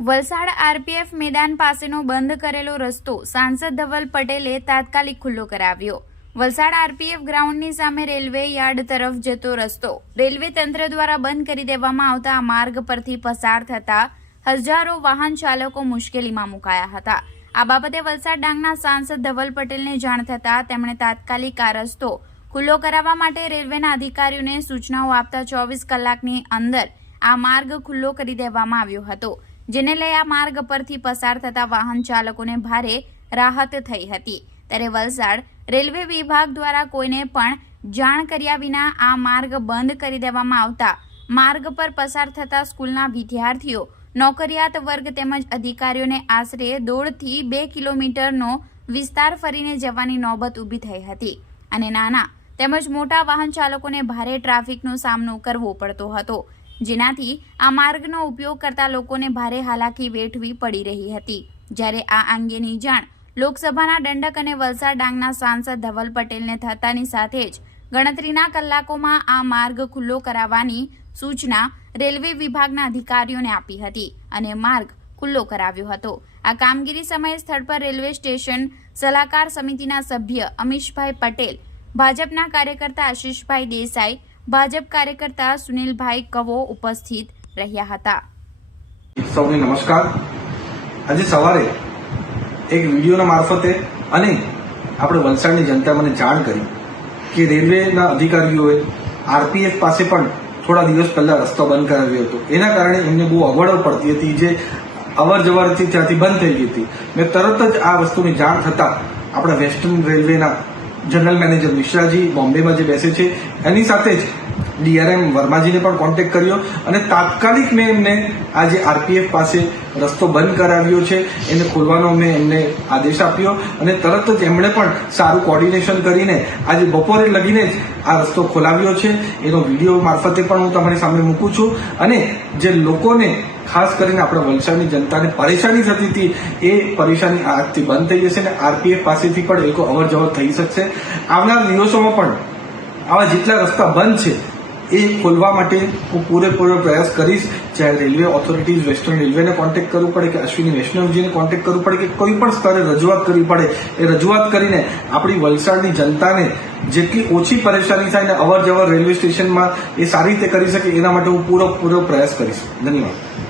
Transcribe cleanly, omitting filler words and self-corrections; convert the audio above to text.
Valsad RPF મેદાન પાસેનો બંધ કરેલો રસ્તો સાંસદ ધવલ પટેલે તાત્કાલિક ખુલ્લો કરાવ્યો। વલસાડ આરપીએફ ગ્રાઉન્ડની સામે રેલવે યાર્ડ તરફ જતો રસ્તો રેલવે તંત્ર દ્વારા બંધ કરી દેવામાં આવતા આ માર્ગ પરથી પસાર થતા હજારો વાહન ચાલકો મુશ્કેલીમાં મુકાયા હતા। આ બાબતે વલસાડ ડાંગના સાંસદ ધવલ પટેલને જાણ થતા તેમણે તાત્કાલિક આ રસ્તો ખુલ્લો કરાવવા માટે રેલવેના અધિકારીઓને સૂચનાઓ આપતા 24 કલાકની અંદર આ માર્ગ ખુલ્લો કરી દેવામાં આવ્યો હતો, જેને લઈ આ માર્ગ પરથી પસાર થતા વાહન ચાલકોને ભારે રાહત થઈ હતી। ત્યારે વલસાડ રેલવે વિભાગ દ્વારા કોઈને પણ જાણ કર્યા વિના આ માર્ગ બંધ કરી દેવામાં આવતા માર્ગ પર પસાર થતા સ્કૂલના વિદ્યાર્થીઓ, નોકરિયાત વર્ગ તેમજ અધિકારીઓને આશરે 1.5 થી 2 કિલોમીટરનો વિસ્તાર ફરીને જવાની નોબત ઊભી થઈ હતી અને નાના તેમજ મોટા વાહન ચાલકોને ભારે ટ્રાફિકનો સામનો કરવો પડતો હતો, જેનાથી આ માર્ગનો ઉપયોગ કરતા લોકોને ભારે હાલાકી વેઠવી પડી રહી હતી। જ્યારે આ અંગેની જાણ લોકસભાના દંડક અને વલસાડ ડાંગના સાંસદ ધવલ પટેલને થતાની સાથે જ ગણતરીના કલાકોમાં આ માર્ગ ખુલ્લો કરાવવાની સૂચના રેલવે વિભાગના અધિકારીઓને આપી હતી અને માર્ગ ખુલ્લો કરાવ્યો હતો। આ કામગીરી સમયે સ્થળ પર રેલવે સ્ટેશન સલાહકાર સમિતિના સભ્ય અમીશભાઈ પટેલ, ભાજપના કાર્યકર્તા આશીષભાઈ દેસાઈ, ભાજપ કાર્યકર્તા સુનિલભાઈ કવો ઉપસ્થિત રહ્યા હતા। સૌને નમસ્કાર। આજે સવારે એક વિડીયોના મારફતે અને આપણે વલસાડની જનતા મને જાણ કરી કે રેલવેના અધિકારીઓએ આરપીએફ પાસે પણ થોડા દિવસ પહેલા રસ્તો બંધ કરાવ્યો હતો, એના કારણે એમને બહુ અવળવ પડતી હતી, જે અવર જવરથી ત્યાંથી બંધ થઈ ગઈ હતી। મેં તરત જ આ વસ્તુની જાણ થતા આપણા વેસ્ટર્ન રેલવેના જનરલ મેનેજર મિશ્રાજી બોમ્બેમાં જે બેસે છે એની સાથે જ ડીઆરએમ વર્માજીને પણ કોન્ટેક્ટ કર્યો અને તાત્કાલિક મેં એમને આજે આરપીએફ પાસે રસ્તો બંધ કરાવ્યો છે એને ખોલવાનો મેં એમને આદેશ આપ્યો અને તરત જ એમણે પણ સારું કોર્ડિનેશન કરીને આજે બપોરે લગીને જ આ રસ્તો ખોલાવ્યો છે। એનો વિડીયો મારફતે પણ હું તમારી સામે મૂકું છું અને જે લોકોને ખાસ કરીને આપણે વલસાડની જનતાને પરેશાની થતી હતી એ પરેશાની આજથી બંધ થઈ જશે અને આરપીએફ પાસેથી પણ એક અવર જવર થઈ શકશે। આવનાર દિવસોમાં પણ આવા જેટલા રસ્તા બંધ છે એ ખોલવા માટે હું પૂરેપૂરો પ્રયાસ કરીશ। ચાહે રેલવે ઓથોરિટીઝ વેસ્ટર્ન રેલવેને કોન્ટેક્ટ કરવું પડે કે અશ્વિની વૈષ્ણવજીને કોન્ટેક્ટ કરવું પડે કે કોઈ પણ સ્તરે રજૂઆત કરવી પડે, એ રજૂઆત કરીને આપણી વલસાડની જનતાને જેટલી ઓછી પરેશાની થાય ને અવર જવર રેલવે સ્ટેશનમાં એ સારી રીતે કરી શકે એના માટે હું પૂરો પ્રયાસ કરીશ। ધન્યવાદ।